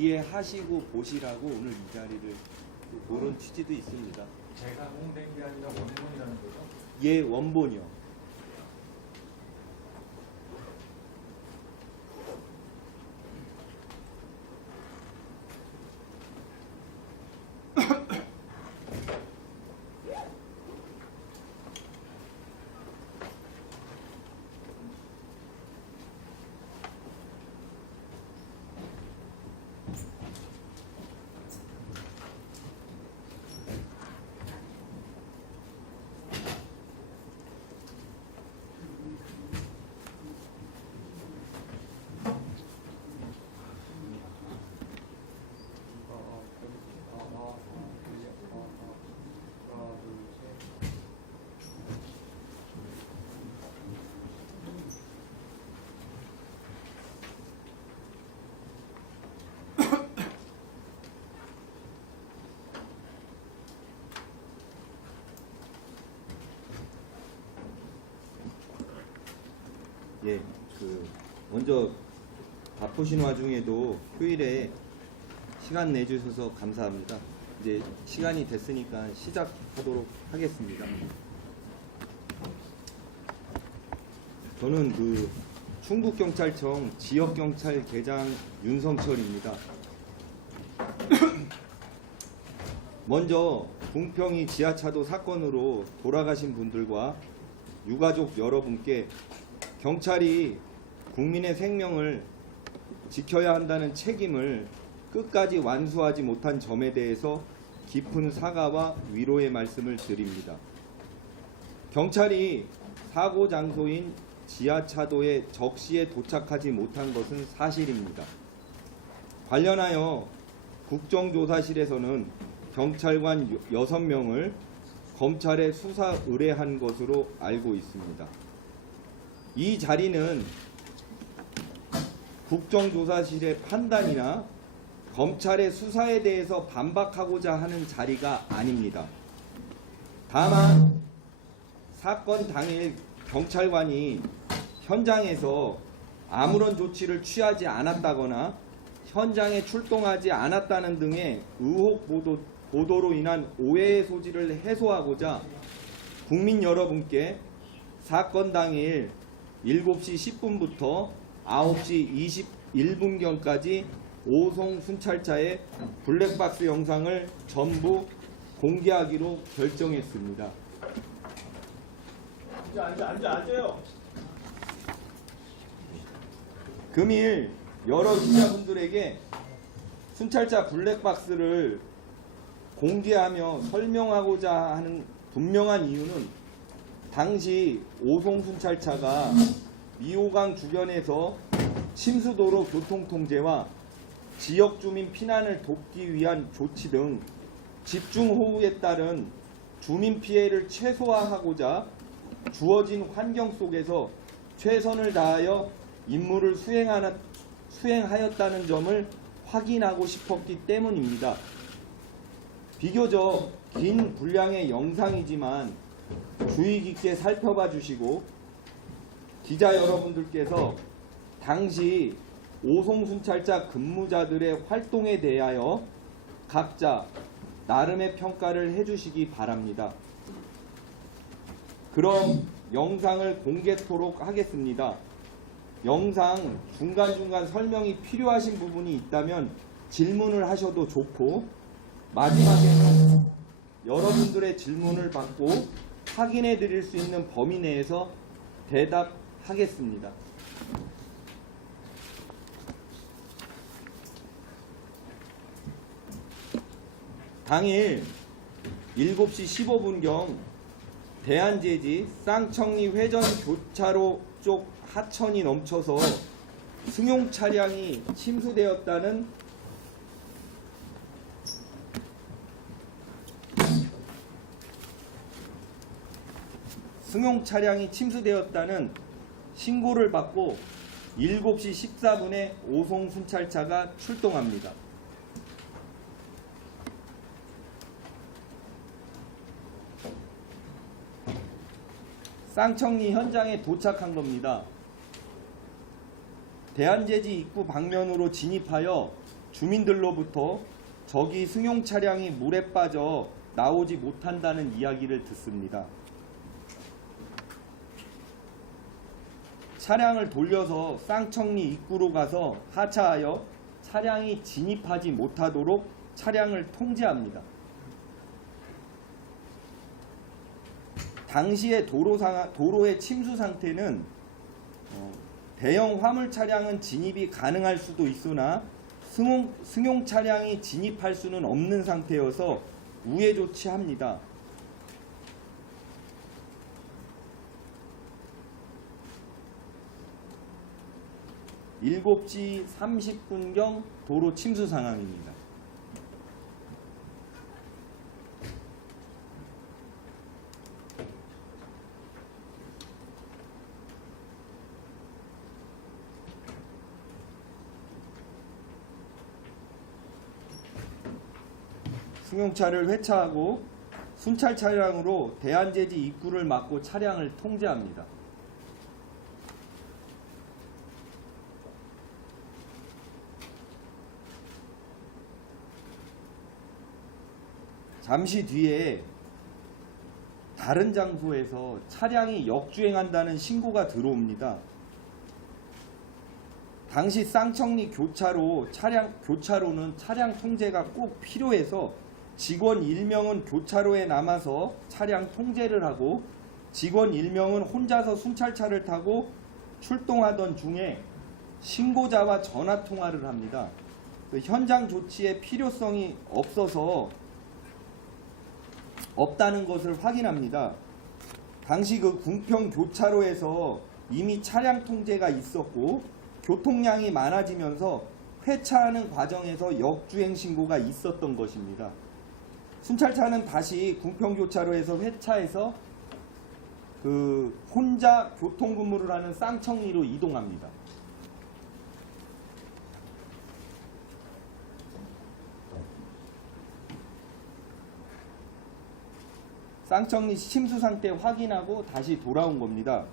이해하시고 보시라고 오늘 이 자리를 그런 취지도 있습니다. 재가공된 게 아니라 원본이라는 거죠? 예, 원본이요. 예, 먼저 바쁘신 와중에도 휴일에 시간 내주셔서 감사합니다. 이제 시간이 됐으니까 시작하도록 하겠습니다. 저는 충북경찰청 지역경찰계장 윤성철입니다. 먼저 궁평이 지하차도 사건으로 돌아가신 분들과 유가족 여러분께 경찰이 국민의 생명을 지켜야 한다는 책임을 끝까지 완수하지 못한 점에 대해서 깊은 사과와 위로의 말씀을 드립니다. 경찰이 사고 장소인 지하차도에 적시에 도착하지 못한 것은 사실입니다. 관련하여 국정조사실에서는 경찰관 6명을 검찰에 수사 의뢰한 것으로 알고 있습니다. 이 자리는 국정조사실의 판단이나 검찰의 수사에 대해서 반박하고자 하는 자리가 아닙니다. 다만 사건 당일 경찰관이 현장에서 아무런 조치를 취하지 않았다거나 현장에 출동하지 않았다는 등의 의혹 보도로 인한 오해의 소지를 해소하고자 국민 여러분께 사건 당일 7시 10분부터 9시 21분경까지 오송 순찰차의 블랙박스 영상을 전부 공개하기로 결정했습니다. 앉아요. 금일 여러 기자분들에게 순찰차 블랙박스를 공개하며 설명하고자 하는 분명한 이유는 당시 오송 순찰차가 미호강 주변에서 침수도로 교통통제와 지역주민 피난을 돕기 위한 조치 등 집중호우에 따른 주민 피해를 최소화하고자 주어진 환경 속에서 최선을 다하여 임무를 수행하였다는 점을 확인하고 싶었기 때문입니다. 비교적 긴 분량의 영상이지만 주의 깊게 살펴봐 주시고 기자 여러분들께서 당시 오송순찰차 근무자들의 활동에 대하여 각자 나름의 평가를 해주시기 바랍니다. 그럼 영상을 공개토록 하겠습니다. 영상 중간중간 설명이 필요하신 부분이 있다면 질문을 하셔도 좋고 마지막에는 여러분들의 질문을 받고 확인해 드릴 수 있는 범위 내에서 대답하겠습니다. 당일 7시 15분경 대안제지 쌍청리 회전 교차로 쪽 하천이 넘쳐서 승용 차량이 침수되었다는 신고를 받고 7시 14분에 오송 순찰차가 출동합니다. 쌍청리 현장에 도착한 겁니다. 대안제지 입구 방면으로 진입하여 주민들로부터 저기 승용 차량이 물에 빠져 나오지 못한다는 이야기를 듣습니다. 차량을 돌려서 쌍청리 입구로 가서 하차하여 차량이 진입하지 못하도록 차량을 통제합니다. 당시의 도로의 침수 상태는 대형 화물 차량은 진입이 가능할 수도 있으나 승용 차량이 진입할 수는 없는 상태여서 우회 조치합니다. (7시 30분경) 도로 침수 상황입니다. 승용차를 회차하고 순찰 차량으로 대안제지 입구를 막고 차량을 통제합니다. 잠시 뒤에 다른 장소에서 차량이 역주행한다는 신고가 들어옵니다. 당시 쌍청리 교차로는 차량 통제가 꼭 필요해서 직원 1명은 교차로에 남아서 차량 통제를 하고 직원 1명은 혼자서 순찰차를 타고 출동하던 중에 신고자와 전화 통화를 합니다. 현장 조치의 필요성이 없다는 것을 확인합니다. 당시 그 궁평 교차로에서 이미 차량 통제가 있었고 교통량이 많아지면서 회차하는 과정에서 역주행 신고가 있었던 것입니다. 순찰차는 다시 궁평교차로에서 회차해서 혼자 교통근무를 하는 쌍청리로 이동합니다. 쌍청리 침수 상태 확인하고 다시 돌아온 겁니다.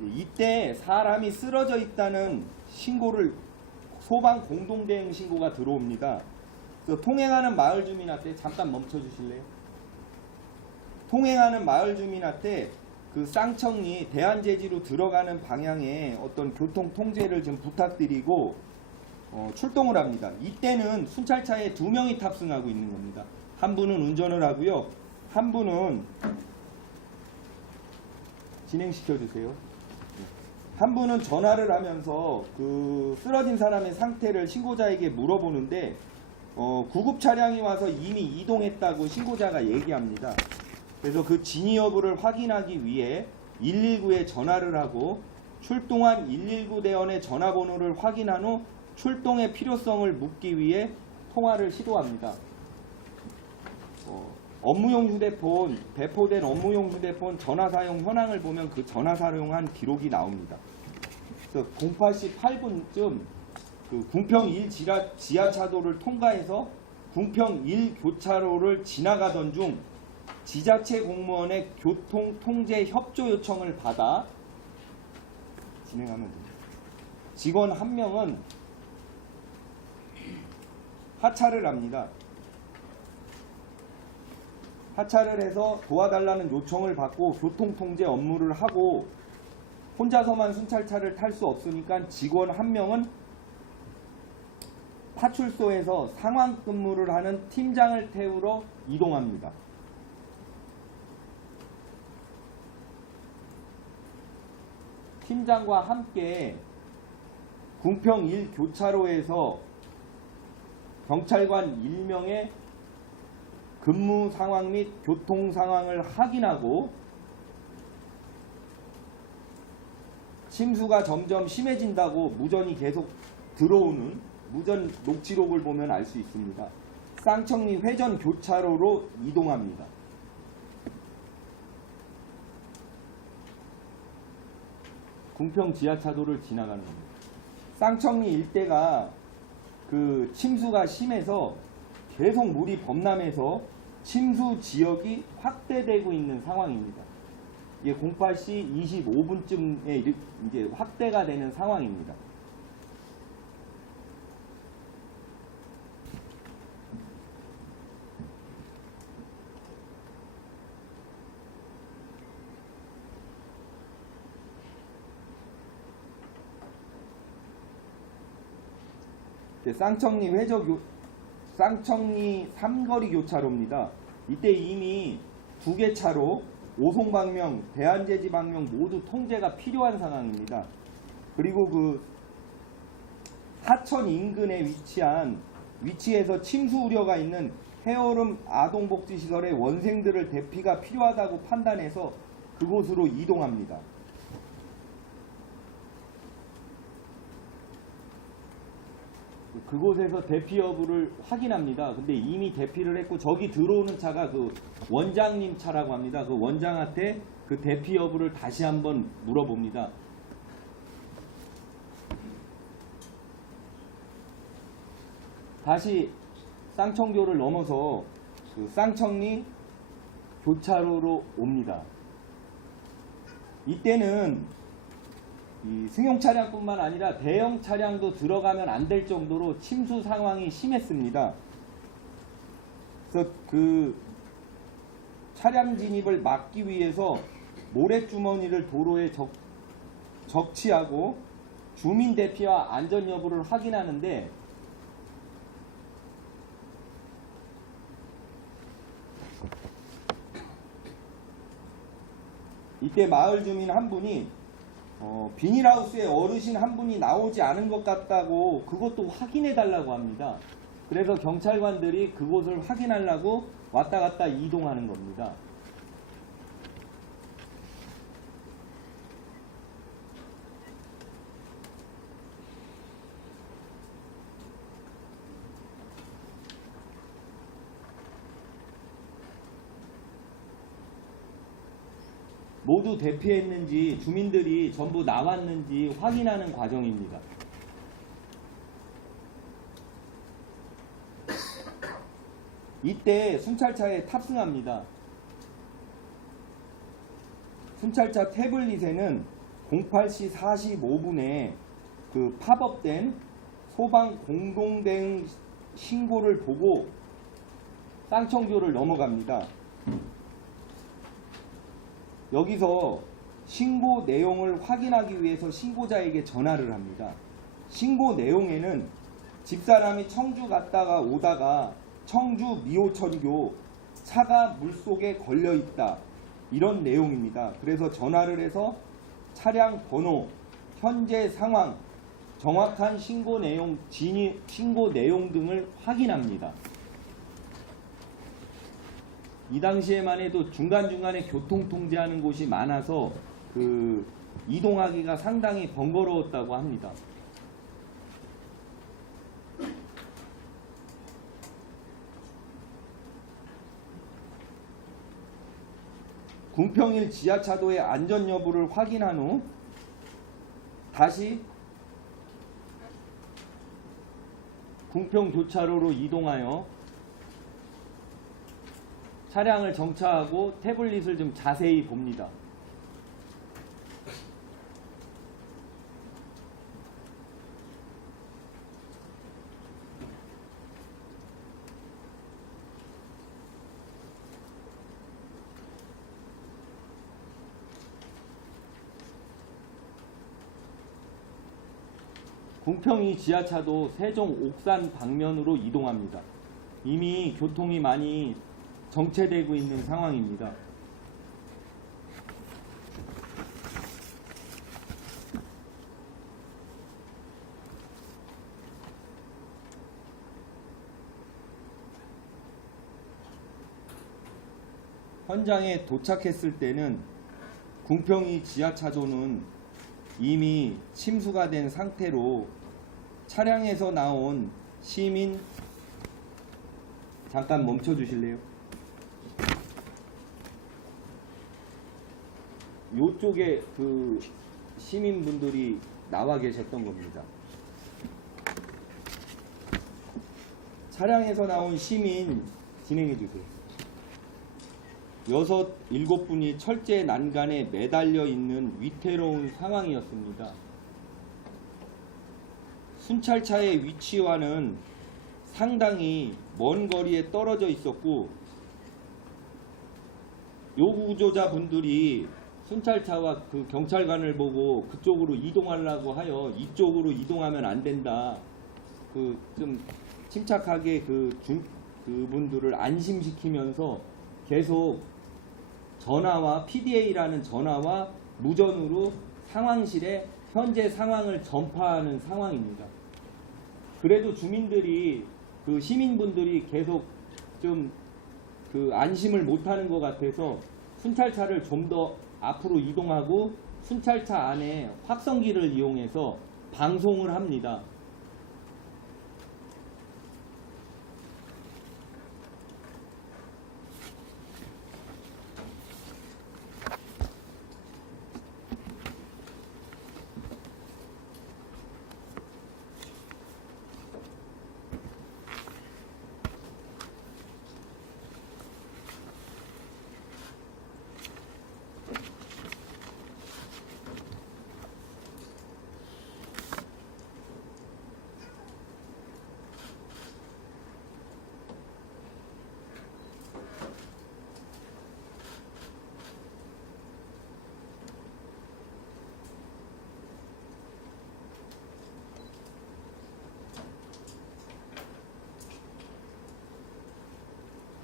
이때 사람이 쓰러져 있다는 신고를 소방 공동대응 신고가 들어옵니다. 통행하는 마을 주민한테 잠깐 멈춰 주실래요? 통행하는 마을 주민한테 그 쌍청리 대안제지로 들어가는 방향에 어떤 교통 통제를 좀 부탁드리고 출동을 합니다. 이때는 순찰차에 2명이 탑승하고 있는 겁니다. 한 분은 운전을 하고요. 한 분은 진행시켜 주세요. 한 분은 전화를 하면서 그 쓰러진 사람의 상태를 신고자에게 물어보는데 구급 차량이 와서 이미 이동했다고 신고자가 얘기합니다. 그래서 그 진위 여부를 확인하기 위해 119에 전화를 하고 출동한 119 대원의 전화번호를 확인한 후 출동의 필요성을 묻기 위해 통화를 시도합니다. 업무용 휴대폰, 배포된 업무용 휴대폰 전화 사용 현황을 보면 그 전화 사용한 기록이 나옵니다. 그래서 08시 8분쯤 그 궁평 1 지하차도를 통과해서 궁평 1 교차로를 지나가던 중 지자체 공무원의 교통 통제 협조 요청을 받아 진행하면 됩니다. 직원 한 명은 하차를 합니다. 하차를 해서 도와달라는 요청을 받고 교통통제 업무를 하고 혼자서만 순찰차를 탈 수 없으니까 직원 한 명은 파출소에서 상황 근무를 하는 팀장을 태우러 이동합니다. 팀장과 함께 궁평 1 교차로에서 경찰관 1명의 근무 상황 및 교통 상황을 확인하고 침수가 점점 심해진다고 무전이 계속 들어오는 무전 녹취록을 보면 알 수 있습니다. 쌍청리 회전 교차로로 이동합니다. 궁평 지하차도를 지나가는 겁니다. 쌍청리 일대가 그 침수가 심해서 계속 물이 범람해서 침수 지역이 확대되고 있는 상황입니다. 이게 08시 25분쯤에 이제 확대가 되는 상황입니다. 쌍청리 삼거리 교차로입니다. 이때 이미 두 개 차로 오송방면, 대한제지 방면 모두 통제가 필요한 상황입니다. 그리고 그 하천 인근에 위치에서 침수 우려가 있는 해오름 아동복지시설의 원생들을 대피가 필요하다고 판단해서 그곳으로 이동합니다. 그곳에서 대피 여부를 확인합니다. 근데 이미 대피를 했고 저기 들어오는 차가 그 원장님 차라고 합니다. 그 원장한테 그 대피 여부를 다시 한번 물어봅니다. 다시 쌍청교를 넘어서 그 쌍청리 교차로로 옵니다. 이때는 이 승용 차량뿐만 아니라 대형 차량도 들어가면 안 될 정도로 침수 상황이 심했습니다. 그래서 그 차량 진입을 막기 위해서 모래주머니를 도로에 적치하고 주민 대피와 안전 여부를 확인하는데 이때 마을 주민 한 분이 비닐하우스에 어르신 한 분이 나오지 않은 것 같다고 그것도 확인해 달라고 합니다. 그래서 경찰관들이 그곳을 확인하려고 왔다 갔다 이동하는 겁니다. 모두 대피했는지 주민들이 전부 나왔는지 확인하는 과정입니다. 이때 순찰차에 탑승합니다. 순찰차 태블릿에는 08시 45분에 그 팝업된 소방 공동대응 신고를 보고 쌍청교를 넘어갑니다. 여기서 신고 내용을 확인하기 위해서 신고자에게 전화를 합니다. 신고 내용에는 집사람이 청주 갔다가 오다가 청주 미호천교 차가 물속에 걸려있다 이런 내용입니다. 그래서 전화를 해서 차량 번호, 현재 상황, 정확한 신고 내용 등을 확인합니다. 이 당시에만 해도 중간중간에 교통 통제하는 곳이 많아서 그 이동하기가 상당히 번거로웠다고 합니다. 궁평일 지하차도의 안전 여부를 확인한 후 다시 궁평 교차로로 이동하여 차량을 정차하고 태블릿을 좀 자세히 봅니다. 궁평이 지하차도 세종 옥산 방면으로 이동합니다. 이미 교통이 많이 정체되고 있는 상황입니다. 현장에 도착했을 때는 궁평이 지하차도는 이미 침수가 된 상태로 차량에서 나온 시민 잠깐 멈춰 주실래요? 요쪽에 그 시민분들이 나와 계셨던 겁니다. 차량에서 나온 시민 진행해 주세요. 6, 7분이 철제 난간에 매달려 있는 위태로운 상황이었습니다. 순찰차의 위치와는 상당히 먼 거리에 떨어져 있었고 요구조자분들이 순찰차와 그 경찰관을 보고 그쪽으로 이동하려고 하여 이쪽으로 이동하면 안 된다. 그 좀 침착하게 그분들을 안심시키면서 계속 전화와 PDA라는 전화와 무전으로 상황실에 현재 상황을 전파하는 상황입니다. 그래도 주민들이 그 시민분들이 계속 좀 그 안심을 못하는 것 같아서 순찰차를 좀 더 앞으로 이동하고 순찰차 안에 확성기를 이용해서 방송을 합니다.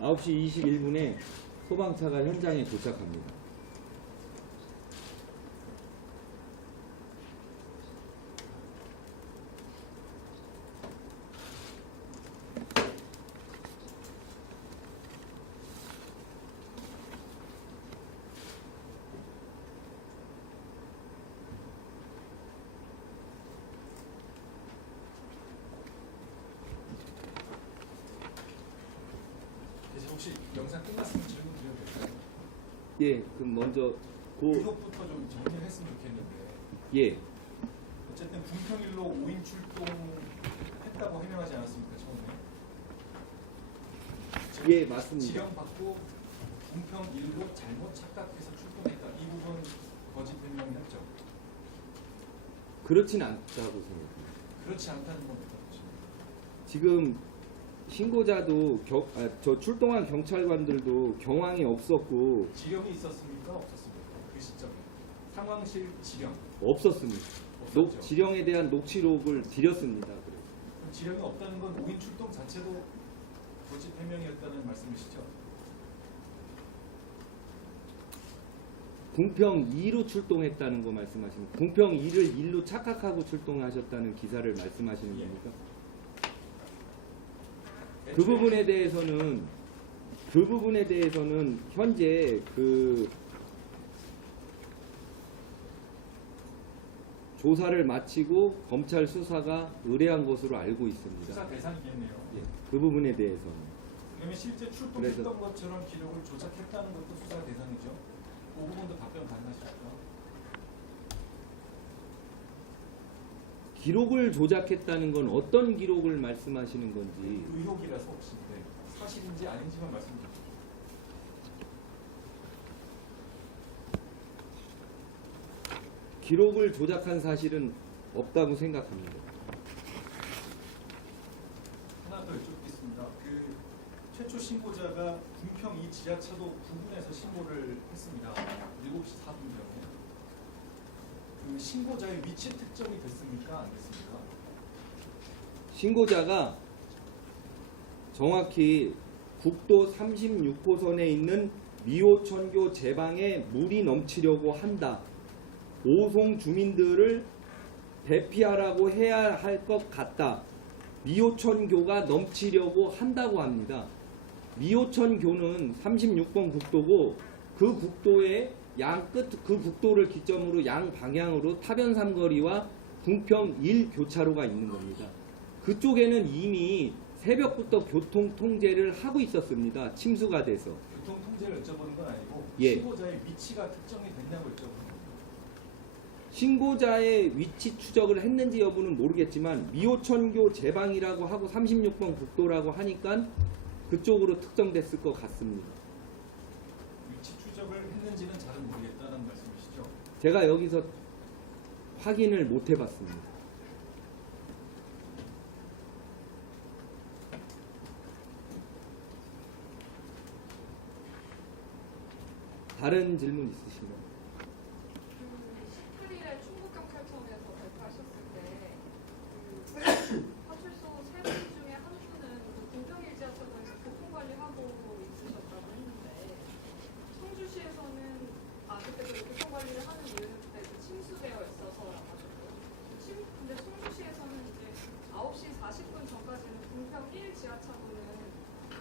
(9시 21분에) 소방차가 현장에 도착합니다. 혹시 영상 끝났으면 질문 드려도 될까요? 예, 그럼 먼저 그것부터 좀 정리를 했으면 좋겠는데 예, 어쨌든 궁평일로 5인 출동했다고 해명하지 않았습니까 처음에? 예, 맞습니다. 지령받고 궁평일로 잘못 착각해서 출동했다. 이 부분 거짓 해명했죠? 그렇진 않다고 생각합니다. 그렇지 않다는 건 어떤 것입니까? 지금 신고자도 저 출동한 경찰관들도 경황이 없었고 지령이 있었습니까? 없었습니까? 그 시점에 상황실 지령 없었습니다. 없었죠? 지령에 대한 녹취록을 드렸습니다. 그래서. 그럼 지령이 없다는 건 5인 출동 자체도 거짓 해명이었다는 말씀이시죠? 궁평 2로 출동했다는 거 말씀하십니까? 궁평 2를 1로 착각하고 출동하셨다는 기사를 말씀하시는 예. 겁니까? 그 부분에 대해서는 현재 그 조사를 마치고 검찰 수사가 의뢰한 것으로 알고 있습니다. 수사 대상이겠네요. 예, 그 부분에 대해서는 그러면 실제 출동했던 것처럼 기록을 조작했다는 것도 수사 대상이죠. 그 부분도 답변 가능하실까요? 기록을 조작했다는 건 어떤 기록을 말씀하시는 건지. 의혹이라서 혹시인데 사실인지 아닌지만 말씀해 주십시오. 기록을 조작한 사실은 없다고 생각합니다. 하나 더 여쭙겠습니다. 그 최초 신고자가 궁평 이 지하차도 부근에서 신고를 했습니다. 7시 4분경에. 그 신고자의 위치 특정이 됐습니까? 안 됐습니까? 신고자가 정확히 국도 36호선에 있는 미호천교 제방에 물이 넘치려고 한다. 오송 주민들을 대피하라고 해야 할 것 같다. 미호천교가 넘치려고 한다고 합니다. 미호천교는 36번 국도고 그 국도의 그 국도를 기점으로 양 방향으로 타변 삼거리와 궁평 1 교차로가 있는 겁니다. 그쪽에는 이미 새벽부터 교통 통제를 하고 있었습니다. 침수가 돼서. 교통 통제를 여쭤보는 건 아니고 예. 신고자의 위치가 특정이 됐냐고 여쭤보는 겁니다. 신고자의 위치 추적을 했는지 여부는 모르겠지만 미호천교 제방이라고 하고 36번 국도라고 하니까 그쪽으로 특정됐을 것 같습니다. 위치 추적을 했는지는 잘은 모르겠다는 말씀이시죠? 제가 여기서 확인을 못 해봤습니다. 다른 질문 있으신가요? 18일에 충북경찰청에서 발표하셨을 때 파출소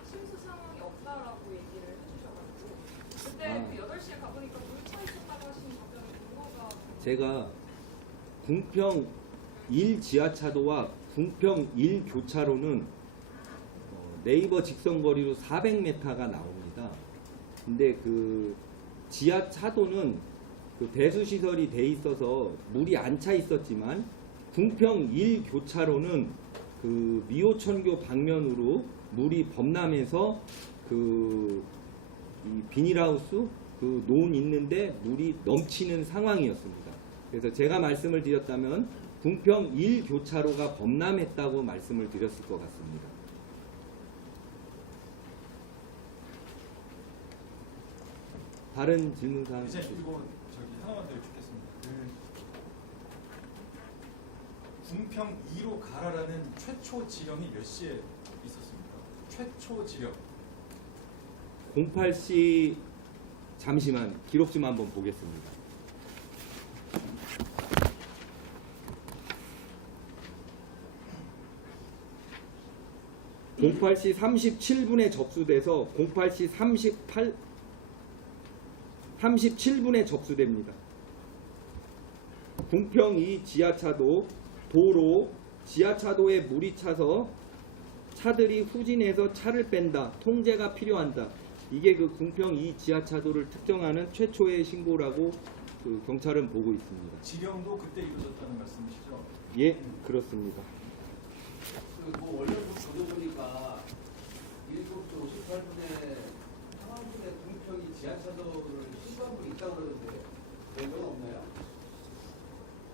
침수 상황이 없다라고 얘기를 해주셔가지고 그때 아. 그 8시에 가보니까 물 차 있었다고 하시는 답변에 근거가 제가 궁평 1 지하차도와 궁평 1 교차로는 네이버 직선거리로 400m가 나옵니다. 근데 그 지하차도는 그 배수시설이 돼 있어서 물이 안 차 있었지만 궁평 1 교차로는 그 미호천교 방면으로 물이 범람해서 그 이 비닐하우스 그 논 있는데 물이 넘치는 상황이었습니다. 그래서 제가 말씀을 드렸다면 궁평 1 교차로가 범람했다고 말씀을 드렸을 것 같습니다. 다른 질문 사항 이제 이거 저기 하나만 더 여쭙겠습니다. 그 궁평 2로 가라라는 최초 지령이 몇 시에 있었습니까? 최초 지령. 08시 잠시만 기록 좀 한번 보겠습니다. (08시 37분에) 접수돼서 08시 37분에 접수됩니다. 궁평 2 지하차도 도로 지하차도에 물이 차서 차들이 후진해서 차를 뺀다. 통제가 필요한다. 이게 그 궁평 2 지하차도를 특정하는 최초의 신고라고 그 경찰은 보고 있습니다. 지령도 그때 이루어졌다는 말씀이시죠? 예, 그렇습니다. 뭐 원래부터 보도 보니까 7시 58분에 상황분의 궁평이 지하차도를 신고한 분이 있다고 그러는데 그런 건 없나요?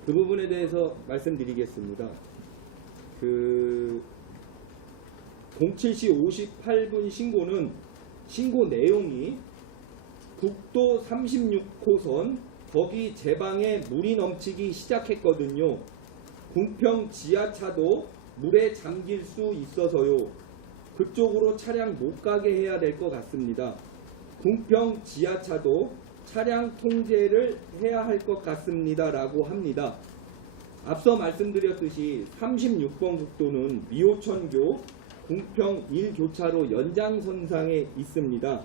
그 부분에 대해서 말씀드리겠습니다. 그 07시 58분 신고는 신고 내용이 국도 36호선 거기 제방에 물이 넘치기 시작했거든요. 궁평 지하차도 물에 잠길 수 있어서요. 그쪽으로 차량 못 가게 해야 될 것 같습니다. 궁평 지하차도 차량 통제를 해야 할 것 같습니다. 라고 합니다. 앞서 말씀드렸듯이 36번 국도는 미호천교 궁평 1교차로 연장선상에 있습니다.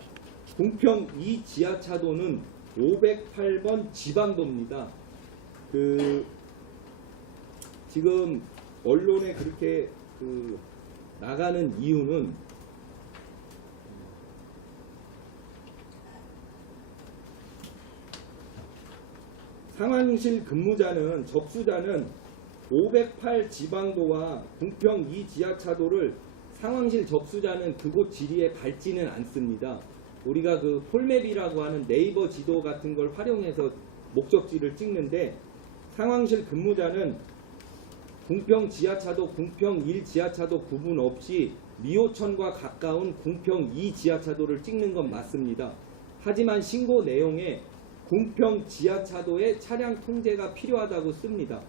궁평 2 지하차도는 508번 지방도입니다. 지금 언론에 그렇게 나가는 이유는 상황실 근무자는 접수자는 508 지방도와 궁평 2 지하차도를 상황실 접수자는 그곳 지리에 밟지는 않습니다. 우리가 그 폴맵이라고 하는 네이버 지도 같은 걸 활용해서 목적지를 찍는데 상황실 근무자는 궁평 지하차도, 궁평 1 지하차도 구분 없이 미호천과 가까운 궁평 2 지하차도를 찍는 건 맞습니다. 하지만 신고 내용에 궁평 지하차도에 차량 통제가 필요하다고 씁니다.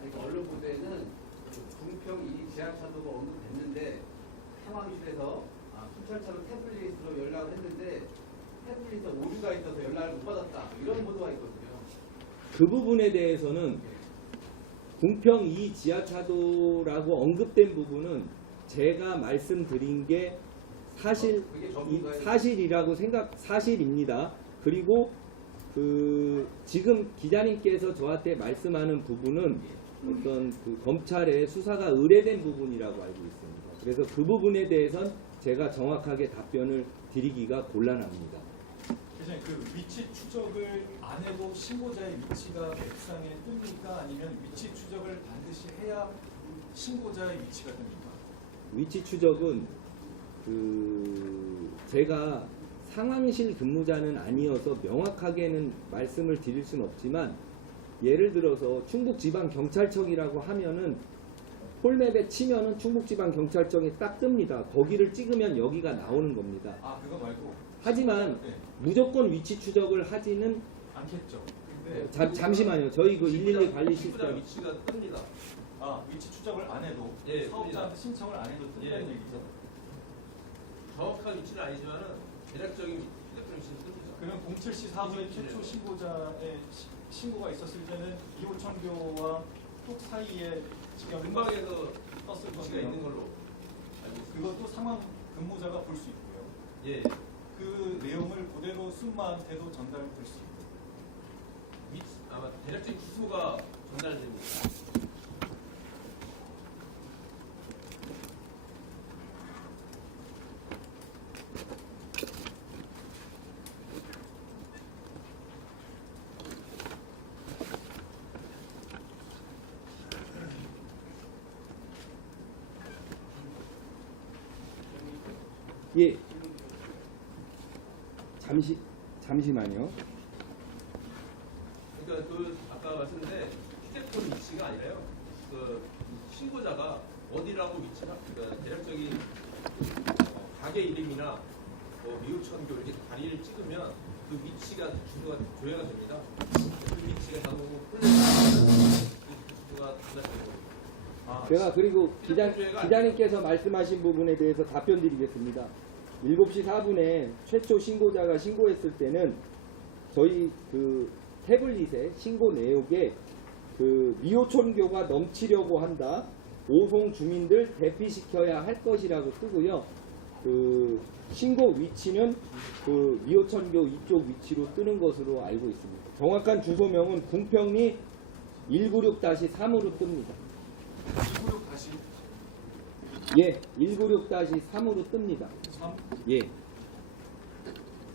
아니, 그러니까 언론 보도에는 궁평 2 지하차도가 언급됐는데 상황실에서 순찰차로 태블릿으로 연락을 했는데 태블릿에 오류가 있어서 연락을 못 받았다. 이런 보도가 있거든요. 그 부분에 대해서는 궁평 2 지하차도라고 언급된 부분은 제가 말씀드린 게 그게 전문가의 사실이라고 사실입니다. 그리고 지금 기자님께서 저한테 말씀하는 부분은 어떤 검찰의 수사가 의뢰된 부분이라고 알고 있습니다. 그래서 그 부분에 대해서는 제가 정확하게 답변을 드리기가 곤란합니다. 대신에 그 위치 추적을 안 해도 신고자의 위치가 맵상에 뜹니까? 아니면 위치 추적을 반드시 해야 신고자의 위치가 뜹니까? 위치 추적은 제가 상황실 근무자는 아니어서 명확하게는 말씀을 드릴 수는 없지만 예를 들어서 충북지방경찰청이라고 하면은 폴맵에 치면은 충북지방경찰청이 딱 뜹니다. 거기를 찍으면 여기가 나오는 겁니다. 그거 말고 하지만 네, 무조건 위치 추적을 하지는 않겠죠. 근데 잠시만요. 저희 그 112 관리 시스템 위치가 뜹니다. 위치 추적을 안 해도 예, 사업자한테 신청을 안 해도 뜬다는 예. 얘기죠. 정확한 위치는 아니지만은 대략적인 위치는 뜹니다. 그럼 07시 4분에 최초 신고자의 신고가 있었을 때는 이호천교와 뚝 사이에 지금 근방에서 떴을 위치가 건데요. 있는 걸로 알고 있습니다. 그것도 상황 근무자가 볼 수 있고요. 예. 그 내용을 그대로 승마한테도 전달될 수 있고. 아마 대략적인 주소가 전달됩니다. 예. 잠시만요. 그러니까 그 아까 말씀드린 휴대폰 위치가 아니라요. 그 신고자가 어디라고 위치가 그러니까 대략적인 가게 이름이나 뭐 미우천교 이렇게 다리를 찍으면 그 위치가 주소가 조회가 됩니다. 그 위치가 자동 폴레가 그 주소가 달라져요. 제가 그리고 기자님께서 말씀하신 부분에 대해서 답변 드리겠습니다. 7시 4분에 최초 신고자가 신고했을 때는 저희 그 태블릿에 신고 내역에 그 미호천교가 넘치려고 한다. 오송 주민들 대피시켜야 할 것이라고 쓰고요. 그 신고 위치는 그 미호천교 이쪽 위치로 뜨는 것으로 알고 있습니다. 정확한 주소명은 궁평리 196-3으로 뜹니다. 196 다시 예, 196-3으로 뜨니다. 3 예,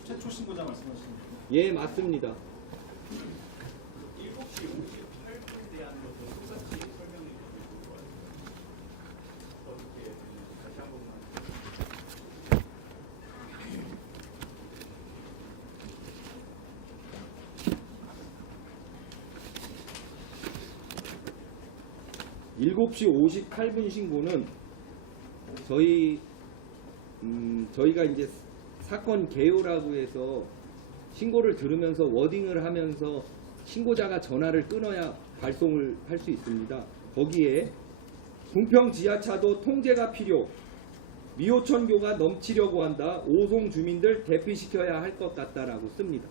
최초 신고자 말씀하시는 거예요. 예, 맞습니다. 7시 58분에 대한 것도 똑같이 설명해 주시면 좋을 것 같아요. 어떻게 다시 한 번만. 7시 58분 신고는 저희가 이제 사건 개요라고 해서 신고를 들으면서 워딩을 하면서 신고자가 전화를 끊어야 발송을 할 수 있습니다. 거기에 궁평 지하차도 통제가 필요, 미호천교가 넘치려고 한다. 오송 주민들 대피시켜야 할 것 같다라고 씁니다.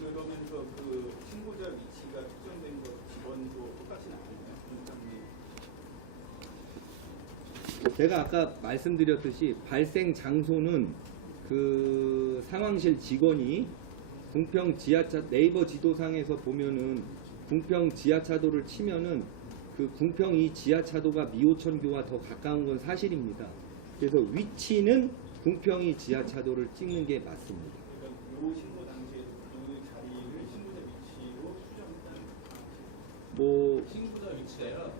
그러면서 그 신고자 위치가 특정된 것 직원도 똑같이 나오나요? 분장님. 제가 아까 말씀드렸듯이 발생 장소는 그 상황실 직원이 궁평 지하차 네이버 지도상에서 보면은 궁평 지하차도를 치면은 그 궁평 이 지하차도가 미호천교와 더 가까운 건 사실입니다. 그래서 위치는 궁평이 지하차도를 찍는 게 맞습니다. 그러니까 요 신고 당시에 그 자리를 신고자 위치로 수정했다는 뭐 신고자 위치가 아니라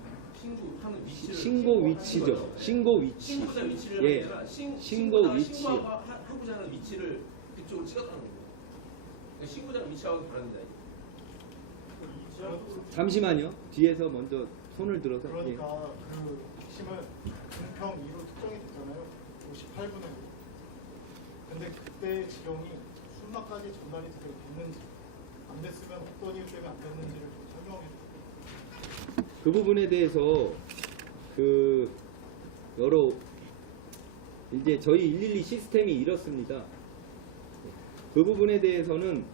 신고하는 위치를 신고 위치죠. 신고 위치. 신고자 위치를 예. 아니라 신고 위치. 신고하고자 하는 위치를 그쪽으로 찍었다는 거예요. 그러니까 신고자랑 위치하고 다릅니다. 잠시만요. 뒤에서 먼저 손을 들어서. 예. 그러니까 그 핵심은 궁평 2로 특정이 됐잖아요. 58분에. 근데 그때 지령이 순마까지 전달이 됐는지 안 됐으면 어떤 이유 때문에 안 됐는지를 좀 설명해 주세요. 그 부분에 대해서 그 여러 이제 저희 112 시스템이 이렇습니다. 그 부분에 대해서는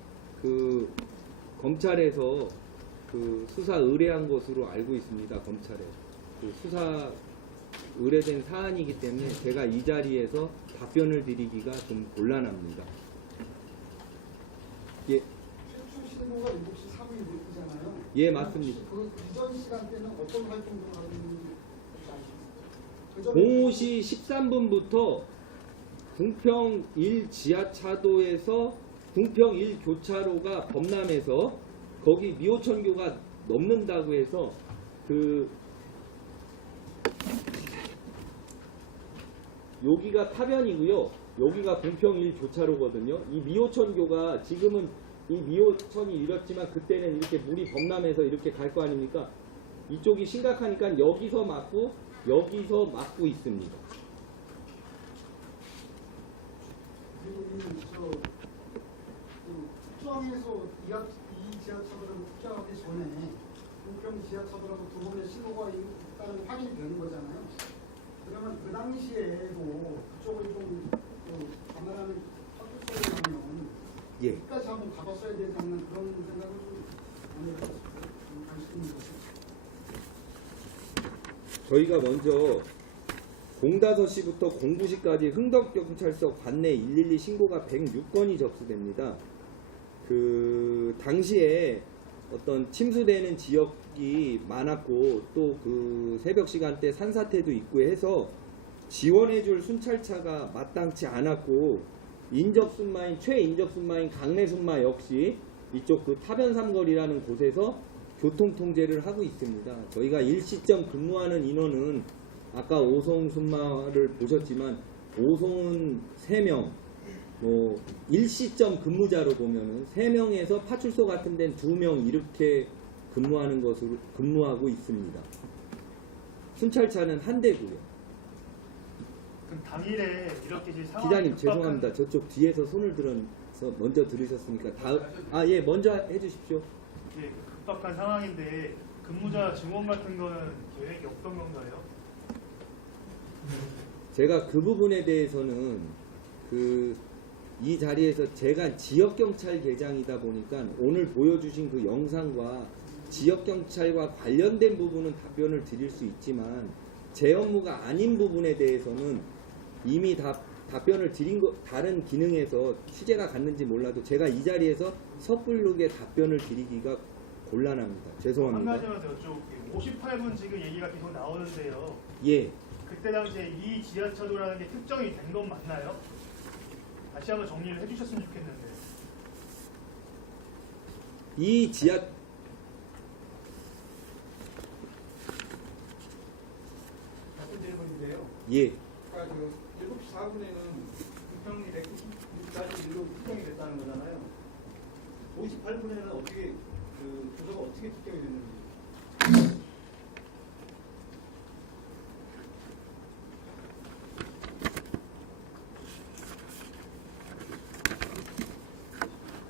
그 검찰에서 그 수사 의뢰한 것으로 알고 있습니다. 검찰에 그 수사 의뢰된 사안이기 때문에 제가 이 자리에서 답변을 드리기가 좀 곤란합니다. 예, 최초 신고가 7시 3분이잖아요. 예 맞습니다. 그 이전 시간대는 어떤 활동을 하고 있는지 아시죠? 05시 13분부터 궁평 1 지하차도에서 궁평 1 교차로가 범람해서 거기 미호천교가 넘는다고 해서 그 여기가 타변이고요. 여기가 궁평 1 교차로거든요. 이 미호천교가 지금은 이 미호천이 이렇지만 그때는 이렇게 물이 범람해서 이렇게 갈 거 아닙니까? 이쪽이 심각하니까 여기서 막고 여기서 막고 있습니다. 그리고 특정에서 이 지하차도라고 특정하기 전에 궁평 지하차도라고 두 번의 신고가 있다는 확인이 되는 거잖아요. 그러면 그 당시에도 그쪽을 좀 감안하는 확률성이 나면 예. 끝까지 한번 가봤어야 되지 않는 그런 생각을 좀 많이 해봤습니다. 관심 있는 것이. 저희가 먼저 05시부터 09시까지 흥덕경찰서 관내 112 신고가 106건이 접수됩니다. 그 당시에 어떤 침수되는 지역이 많았고 또 그 새벽 시간대 산사태도 있고 해서 지원해줄 순찰차가 마땅치 않았고 인접순마인 최인접순마인 강내순마 역시 이쪽 그 타변삼거리라는 곳에서 교통통제를 하고 있습니다. 저희가 일시점 근무하는 인원은 아까 오송순마를 보셨지만 오송은 3명, 뭐 일시점 근무자로 보면은 3명에서 파출소 같은 데는 2명 이렇게 근무하는 것으로 근무하고 있습니다. 순찰차는 한 대고요. 그럼 당일에 이렇게 이제 상황이 기자님 죄송합니다. 저쪽 뒤에서 손을 들어서 먼저 들으셨으니까 다음 예 먼저 해주십시오. 예, 급박한 상황인데 근무자 증원 같은 거는 계획이 없던 건가요? 제가 그 부분에 대해서는 이 자리에서 제가 지역경찰계장이다 보니까 오늘 보여주신 그 영상과 지역경찰과 관련된 부분은 답변을 드릴 수 있지만 제 업무가 아닌 부분에 대해서는 이미 답변을 드린 다른 기능에서 취재가 갔는지 몰라도 제가 이 자리에서 섣부르게 답변을 드리기가 곤란합니다. 한 죄송합니다. 가지만 더 여쭤볼게요. 58분 지금 얘기가 계속 나오는데요. 예. 그때 당시에 이 지하차도라는 게 특정이 된 건 맞나요? 다시 한번 정리를 해주셨으면 좋겠는데. 이 지하 같은 질문인데요. 예. 그러니까 그 7시 4분에는 불평이 196까지 일로 특정이 됐다는 거잖아요. 58분에는 어떻게 그 주소가 어떻게 특정이 됐는지.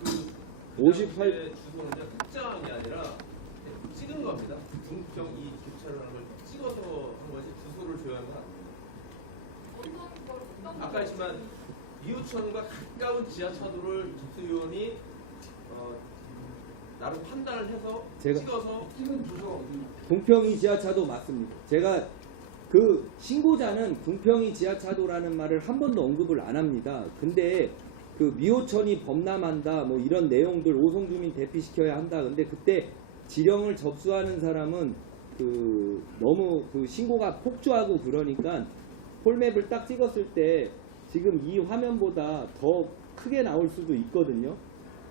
그 58 주소는 그냥 특정이 아니라 찍은 겁니다. 중평 이 교차로라는 걸 찍어서 한 거지 주소를 조회한 건 아니에요. 아까 했지만 미호천과 가까운 지하차도를 접수요원이 나름 판단을 해서 제가- 찍어서 찍은 주소가 어디? 궁평이 지하차도 맞습니다. 제가 그 신고자는 궁평이 지하차도라는 말을 한 번도 언급을 안 합니다. 근데 그 미호천이 범람한다 뭐 이런 내용들 오송주민 대피시켜야 한다. 근데 그때 지령을 접수하는 사람은 그 너무 그 신고가 폭주하고 그러니까 폴맵을 딱 찍었을 때 지금 이 화면보다 더 크게 나올 수도 있거든요.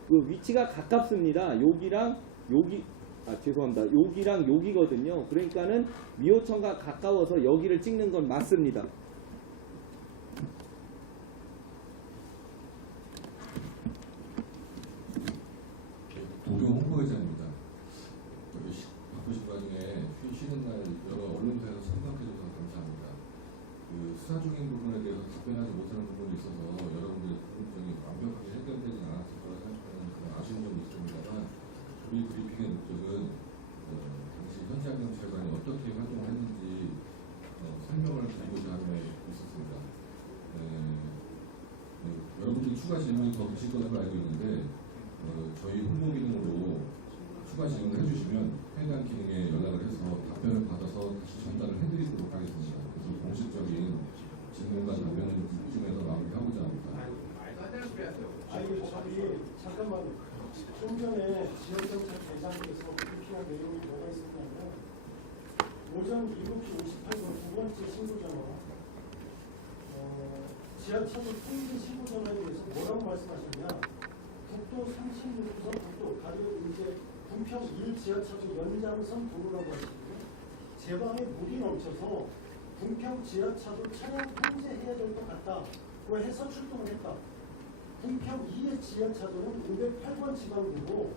그 위치가 가깝습니다. 여기랑 여기 죄송합니다. 여기랑 여기거든요. 그러니까는 미호천과 가까워서 여기를 찍는 건 맞습니다. 동료 홍보회장입니다. 바쁘신 와중에 쉬는 날 여러 언론사에서 참석해주셔서 감사합니다. 그 수사 중인 부분에 대해서 답변하지 못하는 부분이 있어서 여러분들의 궁금증이 완벽하게 해결되지 않았을 거라 생각하는 그런 아쉬운 점이 있습니다만 우리 브리핑의 목적은 당시 현지안경찰관이 어떻게 활동을 했는지 설명을 드리고자 함에 있었습니다. 여러분들이 추가 질문이 더 계실 것으로 알고 있는데 저희 홍보 기능으로 추가 질문을 해주시면 해당 기능에 연락을 해서 답변을 받아서 다시 전달을 해드리도록 하겠습니다. 그래서 공식적인 질문과 답변을 이쯤에서 마무리하고자 합니다. 말도 안 되는 소리 하세요. 저기 잠깐만 좀 전에 지역경찰 대장께서 불필요한 내용이 뭐가 있었냐면 오전 7시 58분 두 번째 신고전화 지하차도 통신 신고전화에 대해서 뭐라고 말씀하셨냐 국도 36호선 국도 가령 이제 궁평 1 지하차도 연장선 도로라고 하시고요. 제 방에 물이 넘쳐서 궁평 지하차도 차량 통제해야 될 것 같다고 해서 출동을 했다. 궁평 2의 지하차도는 508번 지방도고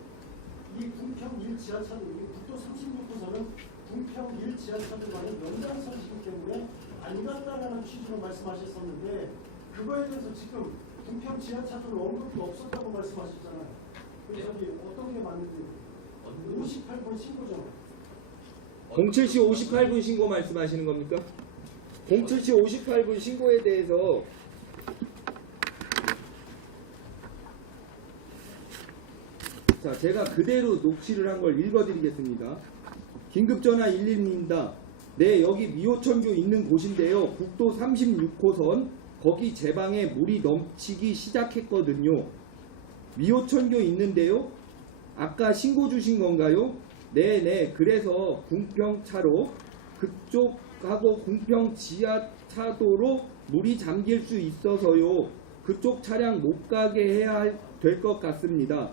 이 궁평 1 지하차도 국도 36호선은 궁평 1 지하차도와는 연장선이기 때문에 안 갔다라는 취지로 말씀하셨었는데 그거에 대해서 지금 궁평 지하차도는 언급이 없었다고 말씀하셨잖아요. 그래서 저기 어떤 게 맞는지 58번 신고죠. 07시 58분 신고 말씀하시는 겁니까? 07시 58분 신고에 대해서 자, 제가 그대로 녹취를 한 걸 읽어드리겠습니다. 긴급전화 112입니다. 네, 여기 미호천교 있는 곳인데요. 국도 36호선 거기 제 방에 물이 넘치기 시작했거든요. 미호천교 있는데요. 아까 신고 주신 건가요? 네네. 그래서 궁평차로 그쪽하고 궁평 지하차도로 물이 잠길 수 있어서요. 그쪽 차량 못 가게 해야 될 것 같습니다.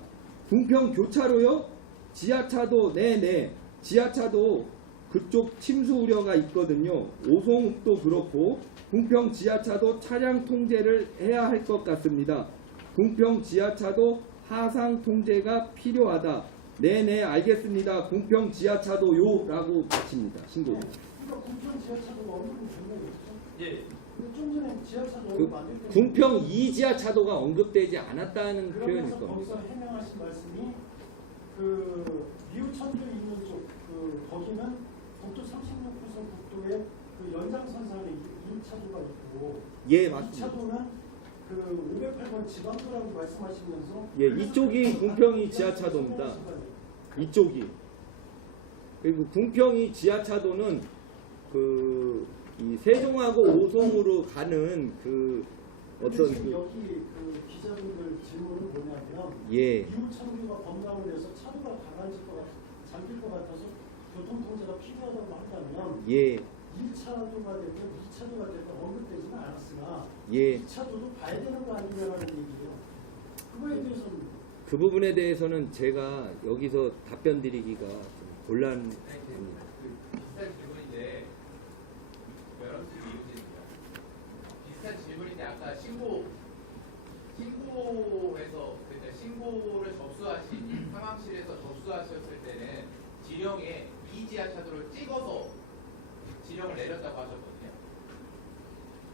궁평 교차로요? 지하차도 네네. 지하차도 그쪽 침수 우려가 있거든요. 오송읍도 그렇고 궁평 지하차도 차량 통제를 해야 할 것 같습니다. 궁평 지하차도 하상 통제가 필요하다. 네네 알겠습니다. 궁평 지하차도요라고 붙입니다. 신고. 그러니까 궁평 지하차도가 언급이 됐네요. 예. 좀 전에 지하차도 그 만들 때 궁평 2지하차도가 언급되지 않았다는 표현일 그러면서 겁니다. 거기서 해명하신 말씀이 그 미우천교 있는 쪽 그 거기는 국도 36호선 국도에 그 연장선상에 1차도가 있고 예 맞습니다. 2차도는 그 508번 지방도라고 말씀하시면서 예 이쪽이 궁평이 지하차도입니다. 이쪽이. 그리고 궁평이 지하차도는 이 세종하고 오송으로 가는 그 어떤 지금 그 여기 그 기자분들 질문은 뭐냐면 예. 미우천교가 범람을 해서 차도가 가라앉을 것 잠길 것 같아서 교통통제가 필요하다고 한다면 예. 1차도가 됐든 2차도가 됐든 언급되지는 않았으나 예. 2차도도 봐야 되는 거 아니냐라는 얘기예요. 그거에 대해서는 그 부분에 대해서는 제가 여기서 답변 드리기가 좀 곤란합니다. 비슷한 질문인데 여러분들이 이유진입니다. 비슷한 질문인데 아까 신고에서 그러니까 신고를 접수하신 상황실에서 접수하셨을 때는 지령에 이 지하차도를 찍어서 지령을 내렸다고 하셨거든요.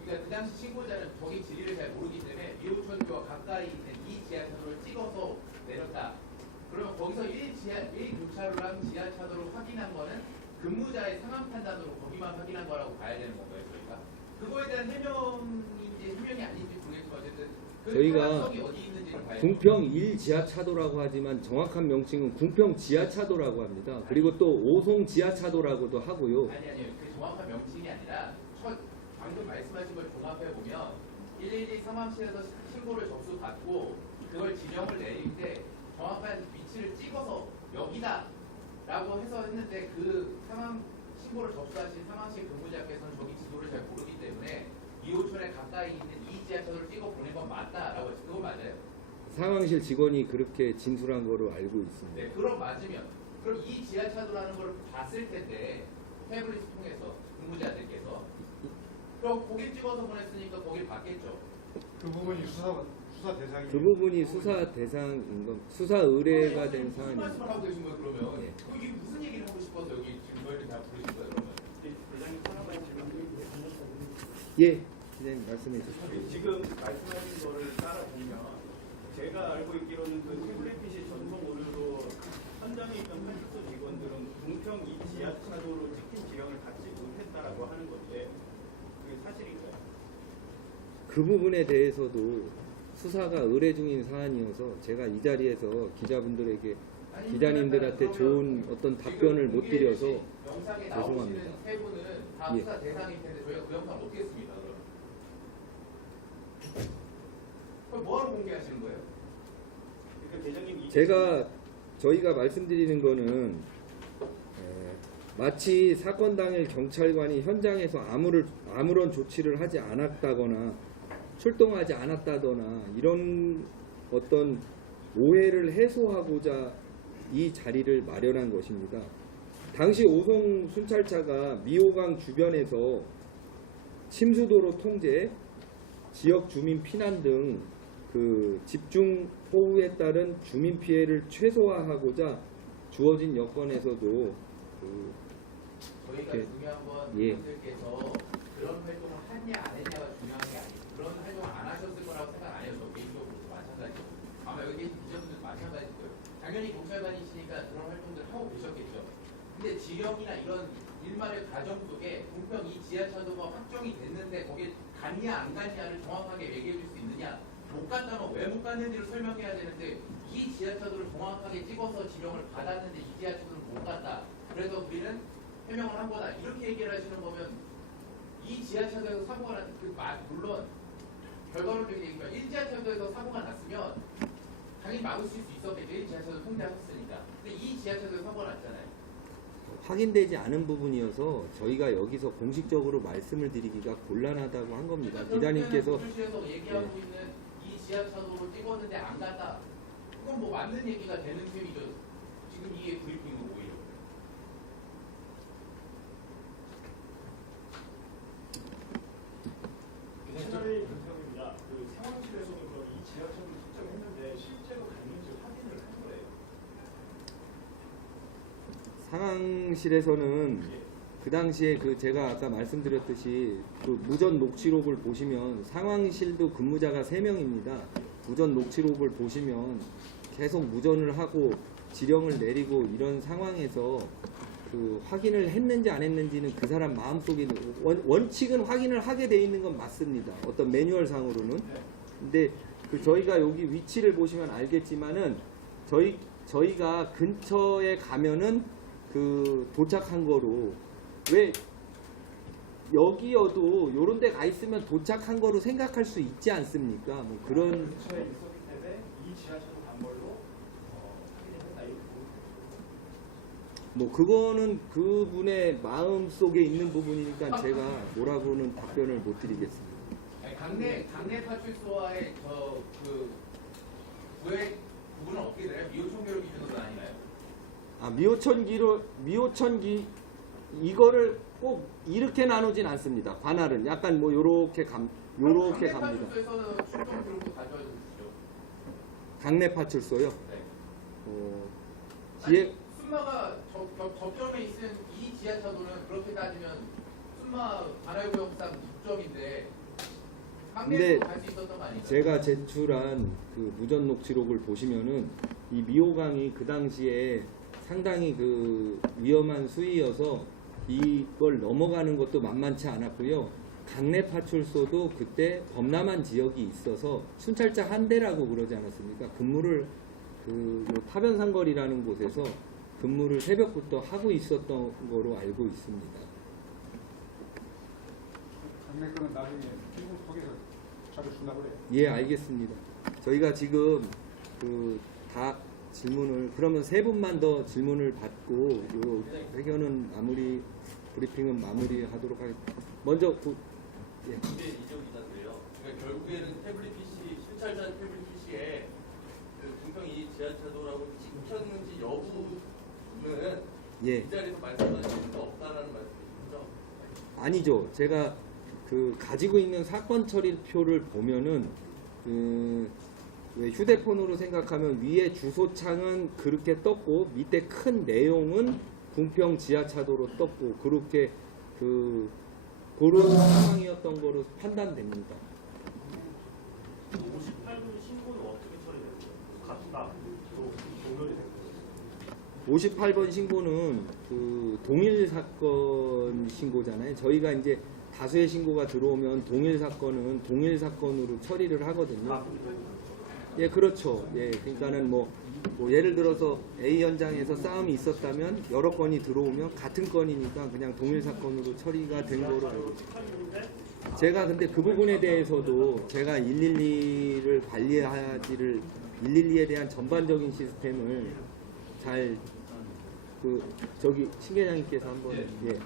그러니까 그 당시 신고자는 저기 지리를 잘 모르기 때문에 미호천교와 가까이 있는 이 지하차도를 찍어서 내렸다. 그러면 거기서 1교차로랑 지하차도를 확인한 거는 근무자의 상황 판단으로 거기만 확인한 거라고 봐야 되는 건가요, 저희가? 그거에 대한 해명인지 해명이 아닌지 모르겠지만 어쨌든 그 저희가 타당성이 어디 있는지를 봐야 궁평 1지하차도라고 하지만 정확한 명칭은 궁평 지하차도라고 합니다. 그리고 또 오송 지하차도라고도 하고요. 아니요. 그 정확한 명칭이 아니라 방금 말씀하신 걸 종합해 보면 112 상황실에서 신고를 접수받고 그걸 지령을 내릴 때 정확한 위치를 찍어서 여기다 라고 해서 했는데 그 상황 신고를 접수하신 상황실 근무자께서는 저기 지도를 잘 모르기 때문에 2호촌에 가까이 있는 이 지하철을 찍어 보낸 건 맞다라고 했어요. 그거 맞아요? 상황실 직원이 그렇게 진술한 거로 알고 있습니다. 네, 그럼 맞으면 그럼 이 지하차도라는 걸 봤을 텐데 태블릿 통해서 근무자들께서 그럼 거길 찍어서 보냈으니까 거길 봤겠죠. 그 부분이 수사 대상이 그 부분이 수사 대상인 건 수사 의뢰가 된 무슨 사안입니다. 말씀을 하고 계신 거예요 그러면? 네. 그럼 이게 무슨 얘기를 하고 싶어서 여기 지금 저희를 다 부르신 거예요 그러면? 대장님 하나만 질문. 예, 기자님 말씀해 주십시오. 지금 말씀하신 거를 따라 보면 제가 알고 있기로는 그 태블릿PC 전송 오류로 현장에 있던派出所직원들은 궁평 이 지하차도로 찍힌 지령을 받지 못했다라고 하는 건데 그게 사실인가요? 그 부분에 대해서도 수사가 의뢰 중인 사안이어서 제가 이 자리에서 기자분들에게 기자님들한테 좋은 어떤 답변을 못 드려서 영상에 죄송합니다. 나오시는 세 분은 다 예. 수사 대상일 텐데 저희가 그 영상 어떻게 씁니까 그럼 뭐하러 공개하시는 거예요? 그러니까 대장님 이 저희가 말씀드리는 거는 마치 사건 당일 경찰관이 현장에서 아무런 조치를 하지 않았다거나 출동하지 않았다거나 이런 어떤 오해를 해소하고자 이 자리를 마련한 것입니다. 당시 오송 순찰차가 미호강 주변에서 침수도로 통제, 지역 주민 피난 등 그 집중 호우에 따른 주민 피해를 최소화하고자 주어진 여건에서도 저희가 이렇게, 중요한 건 예. 분들께서 그런 활동을 했냐 안 했냐가 중요한 게 아니에요. 그런 활동을 안 하셨을 거라고 생각 안 해요. 저 개인적으로도 마찬가지고 아마 여기 계신 기자분들도 마찬가지일 거예요. 당연히 경찰관이시니까 그런 활동들 하고 계셨겠죠. 근데 지령이나 이런 일말의 과정 속에 분명 이 지하차도가 확정이 됐는데 거기에 갔냐 안 갔냐를 정확하게 얘기해 줄 수 있느냐, 못 갔다면 왜 못 갔는지를 설명해야 되는데 이 지하차도를 정확하게 찍어서 지령을 받았는데 이 지하차도는 못 갔다. 그래서 우리는 해명을 한 거다 이렇게 얘기를 하시는 거면 이 지하차도에서 사고가 난 물론 결과론적인 얘기가 1지하차도에서 사고가 났으면 당연히 막으실 수 있었겠죠. 1지하차도 통제하셨으니까. 근데 이 지하차도에서 사고가 났잖아요. 확인되지 않은 부분이어서 저희가 여기서 공식적으로 말씀을 드리기가 곤란하다고 한 겁니다. 기자님께서 교실에서 얘기하고 있는 이 지하차도로 찍었는데 안 갔다. 그건 뭐 맞는 얘기가 되는 셈이죠. 지금 이게 브리핑으로 오히려. 차라리 변태입니다. 그 상황실에서도 그럼 이 지하철을 측정했는데 실제로 갔는지 확인을 한 거예요. 상황실에서는 그 당시에 그 제가 아까 말씀드렸듯이 그 무전 녹취록을 보시면 상황실도 근무자가 3명입니다. 무전 녹취록을 보시면 계속 무전을 하고 지령을 내리고 이런 상황에서 그 확인을 했는지 안 했는지는 그 사람 마음속에 원칙은 확인을 하게 돼 있는 건 맞습니다. 어떤 매뉴얼 상으로는. 근데 그 저희가 여기 위치를 보시면 알겠지만은 저희가 근처에 가면은 그 도착한 거로 왜 여기여도 요런 데 가 있으면 도착한 거로 생각할 수 있지 않습니까? 뭐 그런 근처에 있었기 때문에 이 지하철로 간 걸로 확인을 했다 이렇게 뭐 그거는 그분의 마음 속에 있는 부분이니까 제가 뭐라고는 답변을 못 드리겠습니다. 강내 파출소와의 그 구획 구분은 어떻게 돼요? 미호청결 기준으로 아니나요? 아, 미호천기 이거를 꼭 이렇게 나누진 않습니다. 관할은 약간 뭐 요렇게 갑니다. 강내 파출소에서는 출동 기록도 가져와 주시죠. 강내 파출소요? 네. 뒤에 순마가 접점에 있는 이 지하차도는 그렇게 따지면 순마 관할구역상 접점인데 근데 강내로 갈 수 있었던 거 아니에요? 제가 제출한 그 무전 녹취록을 보시면은 이 미호강이 그 당시에 상당히 그 위험한 수위여서 이걸 넘어가는 것도 만만치 않았고요. 강내 파출소도 그때 범람한 지역이 있어서 순찰자 한 대라고 그러지 않았습니까? 근무를 그 파변상거리라는 곳에서 근무를 새벽부터 하고 있었던 거로 알고 있습니다. 강내 거는 나중에 필름 속에서 자료 준다고 그래요. 예, 알겠습니다. 저희가 지금 그 다 질문을 그러면 3분만 더 질문을 받고 요 회견은 브리핑은 마무리하도록 하겠습니다. 먼저 이제 이재호 기자인데요. 그러니까 결국에는 태블릿 PC 실찰자 태블릿 PC에 그 궁평 이 지하차도라고 찍혔는지 여부는 예. 이 자리에서 말씀하실 수가 없다라는 말씀이시죠? 아니죠. 제가 그 가지고 있는 사건 처리표를 보면은 왜 휴대폰으로 생각하면 위에 주소창은 그렇게 떴고 밑에 큰 내용은 궁평 지하차도로 떴고 그렇게 그런 상황이었던 거로 판단됩니다. 58분 신고는 어떻게 처리됐어요? 갔다 동결이 된 거예요? 58번 신고는 그 동일 사건 신고잖아요. 저희가 이제 다수의 신고가 들어오면 동일 사건은 동일 사건으로 처리를 하거든요. 예, 그렇죠. 예, 그러니까는 뭐 예를 들어서 A 현장에서 싸움이 있었다면 여러 건이 들어오면 같은 건이니까 그냥 동일 사건으로 처리가 된 거로 알고 있습니다. 제가 근데 그 부분에 대해서도 제가 112를 관리하지를 112에 대한 전반적인 시스템을 잘 저기 신 계장님께서 한번 예.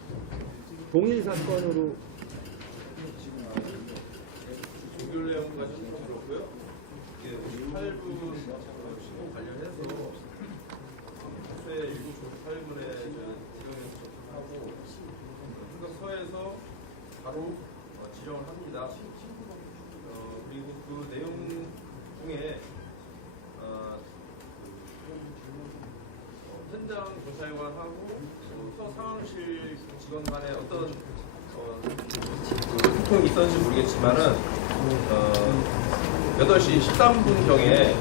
동일 사건으로 조결 내용까지 좀 그렇고요. 58분 신고 관련해서 평소에 7시 58분에 지령에서 접촉하고 흥덕서에서 바로 지령을 합니다. 그리고 그 내용 중에 현장 조사관하고 상황실 직원 간의 어떤 소통이 있었는지 모르겠지만은 8시 13분경에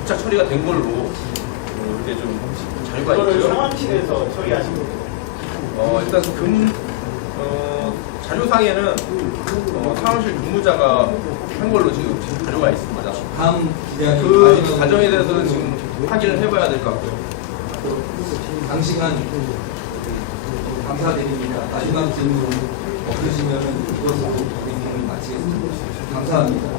부착 처리가 된 걸로 이렇게 좀 자료가 있고요. 상황실에서 처리하신 거예요? 일단 자료상에는 상황실 근무자가 한 걸로 지금 자료가 있습니다. 다음 기자님 그 과정에 대해서는 지금 확인을 해봐야 될 것 같고요. 또 당시간 감사드립니다. 마지막 질문 없으시면 이것으로 브리핑을 마치겠습니다. 감사합니다.